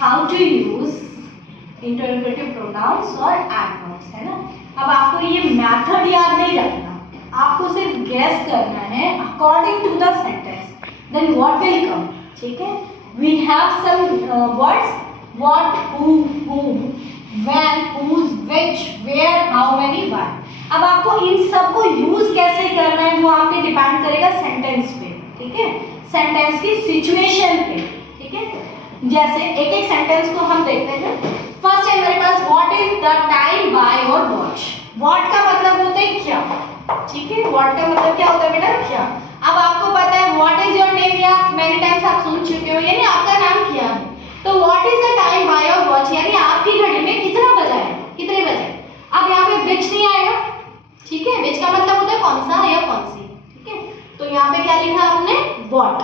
How to use interrogative pronouns और adverbs, है ना। अब आपको ये मेथड याद नहीं रखना, आपको सिर्फ गेस करना है according to the sentence, then what will come, ठीक है। We have some words, what, who, whom, when, whose, which, where, how many, why। अब आपको इन सब को यूज कैसे करना है वो आपके डिपेंड करेगा सेंटेंस पे, ठीक है, सेंटेंस की सिचुएशन पे, ठीक है। जैसे एक एक सेंटेंस को हम देखते हैं। फर्स्ट है मेरे पास, what is the time by your watch. What का मतलब होता है क्या, ठीक है, व्हाट का मतलब क्या होता है बेटा, क्या। अब आपको पता है व्हाट इज योर नेम, या मेनी टाइम्स आप सुन चुके हो, यानी आपका नाम क्या है। तो what is the time by your watch, यानी आपकी घड़ी में कितना बजा है, कितने बजे। अब यहाँ पे विच नहीं आएगा, ठीक है, विच का मतलब होता है कौन सा या कौन सी, ठीक है। तो यहाँ पे क्या लिखा आपने, व्हाट,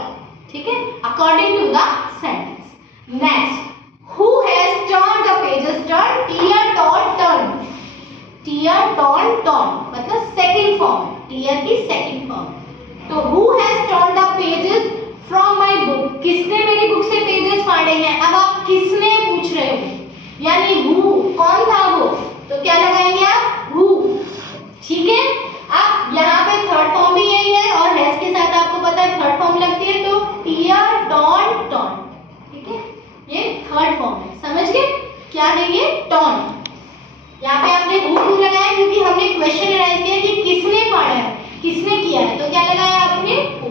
ठीक है, according to the sentence. Next, who has turned the pages, turn, tear turn, turn, tear turn, turn मतलब सेकंड फॉर्म है, टीयर की सेकंड फॉर्म। तो who has turned the pages from my book, किसने मेरी book से pages फाड़े हैं। अब आप किसने पूछ रहे हो, यानी हु, कौन था वो, तो क्या लगाएंगे आप, हु, ठीक है। अब यहाँ पे थर्ड फॉर्म भी यही है और हैज के साथ आपको पता है थर्ड फॉर्म लगती है, तो टीयर टर्न, टर्न, ठीक है, ये थर्ड फॉर्म है, समझ गए क्या है ये, टर्न। यहाँ पे आपने हु क्यों लगाया, क्योंकि हमने क्वेश्चन एनालाइज किया कि किसने फाड़ा है, किसने किया है, तो क्या लगाया आपने, who.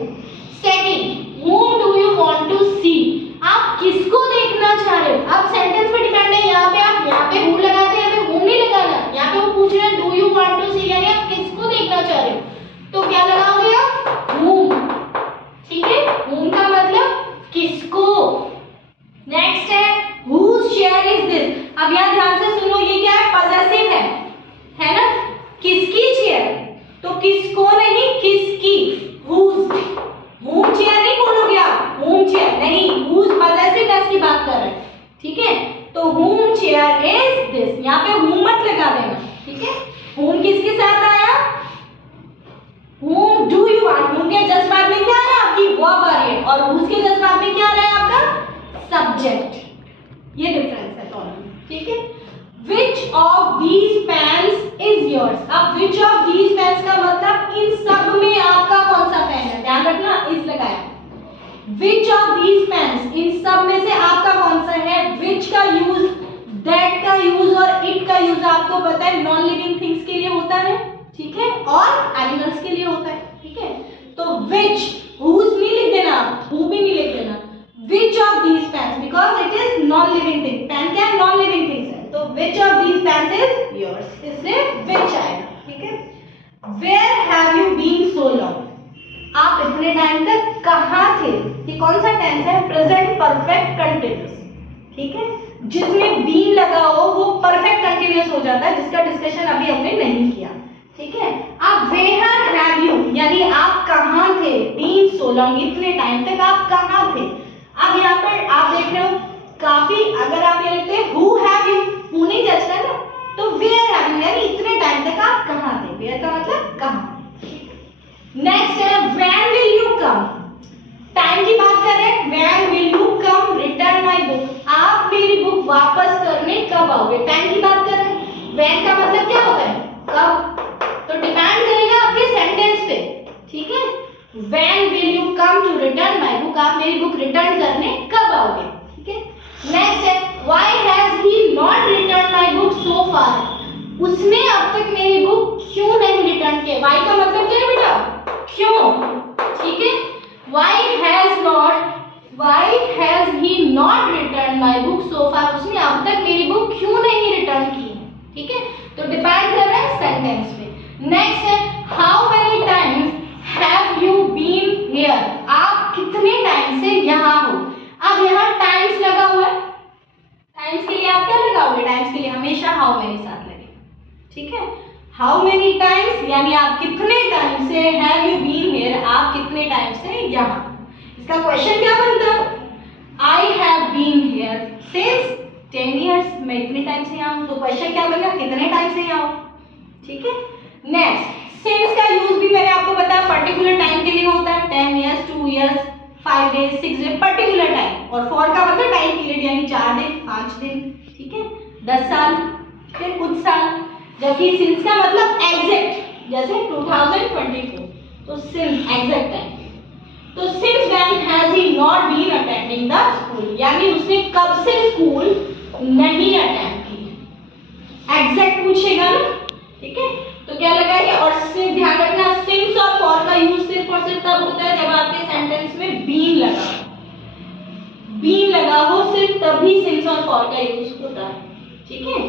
Second, whom do you want to see, आप किसको देखना चाह रहे हो। अब सेंटेंस पे डिपेंड है, यहाँ पे आप यहाँ पे who लगाते हैं, यहाँ पे whom नहीं लगाना। यहाँ पे वो पूछ रहे हैं do you want to see, यानी आप किसको देखना चाह रहे हो, तो क्या लगाओगे आप, whom, ठीक है, whom का मतलब किसको। नेक्स्ट है whose chair is this। अब यहाँ ध्यान से सुनो, ये क्या है, पॉसेसिव है ना, किसकी चेयर, तो किसको नहीं, किसकी, whose। whom chair नहीं बोलोगे आप, whom chair नहीं, whose possessiveness की बात कर रहे हैं, ठीक है। तो whom chair is this, यहाँ पे whom मत लगा देना, ठीक है। whom किसके साथ आया, whom do you want, whom के जस्ट बाद में क्या आ रहा है, आपकी verb आ रही है, और whose के जस्ट बाद में क्या आ रहा है, आपका subject। ये डिफरेंस है दोनों में, ठीक है। Which of these pens is yours। अब which of these pens का मतलब इन सब में आपका कौन सा पेन है, ध्यान रखना, इस लगाया। Which of these pens, इन सब में से आपका कौन सा है। which का यूज, that का यूज और it का यूज आपको पता है नॉन लिविंग थिंग्स के लिए होता है, ठीक है, और एनिमल्स के लिए होता है, ठीक है। तो which, whose नहीं लिख देना, who भी नहीं लिख देना, which of these pens, because it is non living thing, pen क्या है, non living things है, तो which of these pens is yours, इसलिए which आएगा, ठीक है। where have you been so long, आप इतने टाइम तक कहाँ थे। ये कौन सा टेंस है, प्रेजेंट परफेक्ट कंटिन्यूअस, ठीक है, जिसमें बीन लगा हो वो परफेक्ट कंटिन्यूअस हो जाता है, जिसका डिस्कशन अभी हमने नहीं किया, ठीक है। अब where have you, यानी आप कहाँ थे, been so long, इतने टाइम तक आप कहाँ थे। अब यहाँ पर आप देख रहे हो काफी, अगर आप ये लिखते हैं who have you, who नहीं जचना है ना, तो where have you, यानी इतने टाइम तक आप कहाँ थे, where का मतलब कहाँ। नेक्स्ट है when will you come, time की बात कर रहे हैं, when will you come return my book, आप मेरी बुक वापस करने कब आओगे, टाइम की बात कर रहे हैं। when का मतलब क्या होता है, कब, तो डिपेंड करेगा आपके सेंटेंस पे, ठीक है। when will you come to return my book, आप मेरी बुक रिटर्न करने कब आओगे, ठीक है। नेक्स्ट है why has he not returned my book so far, उसने अब तक मेरी बुक क्यों नहीं रिटर्न की। why का मतलब क्या है बेटा, क्यों, ठीक है। why has he not returned my book so far, उसने अब तक मेरी बुक क्यों नहीं रिटर्न की, ठीक है, तो डिपेंड कर रहा है सेंटेंस पे। नेक्स्ट है how many times have you been here, आप कितने टाइम से यहाँ हो। अब यहाँ टाइम्स लगा हुआ है, टाइम्स के लिए आप क्या लगाओगे, टाइम्स के लिए हमेशा हाउ मेनी साथ लगेगा, ठीक है। हाउ मेनी टाइम्स यानी आप कितने टाइम से, हैव यू बीन हियर, आप कितने टाइम से यहाँ। इसका क्वेश्चन क्या बनता, I have been here since 10 years, मैं इतने टाइम से यहाँ हूँ, तो क्वेश्चन क्या बनेगा, कितने टाइम से यहाँ हूँ, ठीक है। नेक्स्ट, सिंस का यूज भी मैंने आपको बताया पर्टिकुलर टाइम के लिए होता है, 10 years, 2 years, 5 days, 6 days, particular time, और फॉर का मतलब टाइम पीरियड पीरियड यानी 4 दिन 5 दिन, ठीक है, 10 साल, फिर कुछ साल। जबकि सिंस का मतलब एग्जैक्ट, जैसे 2024 तो सिंस एग्जैक्ट टाइम। तो since when has he not been attending the school, यानी उसने कब से स्कूल नहीं अटेंड की, एग्जैक्ट पूछेगा ना, ठीक है। तो क्या लगाएंगे, और सिर्फ ध्यान रखना सिंस और फॉर का यूज सिर्फ और सिर्फ तब होता है जब आपके सेंटेंस में बीन लगा हो, बीन लगा हो सिर्फ तभी सिंस और फॉर का यूज होता है, ठीक है।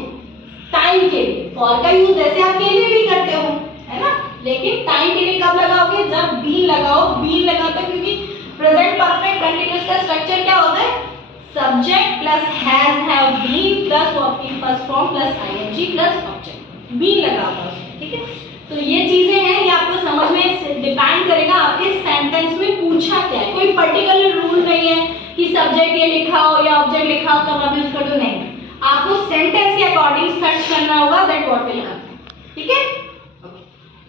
टाइम के लिए फॉर का यूज जैसे आप के लिए भी करते हो, है ना, लेकिन टाइम के लिए कब लगाओगे, जब बीन लगाओ। बीन लगाते हो क्योंकि प्रेजेंट परफेक्ट कंटीन्यूअस का स्ट्रक्चर क्या होता है, subject plus has have been plus verb in first form plus ING plus object, been लगा हुआ है, ठीक है। तो ये चीजें हैं, ये आपको समझ में डिपेंड करेगा आपके सेंटेंस में पूछा क्या है। कोई पर्टिकुलर रूल नहीं है कि सब्जेक्ट ये लिखा हो या ऑब्जेक्ट लिखा हो तब आप यूज कर दो, नहीं, आपको सेंटेंस के अकॉर्डिंग सर्च करना होगा दैट व्हाट विल हैपन।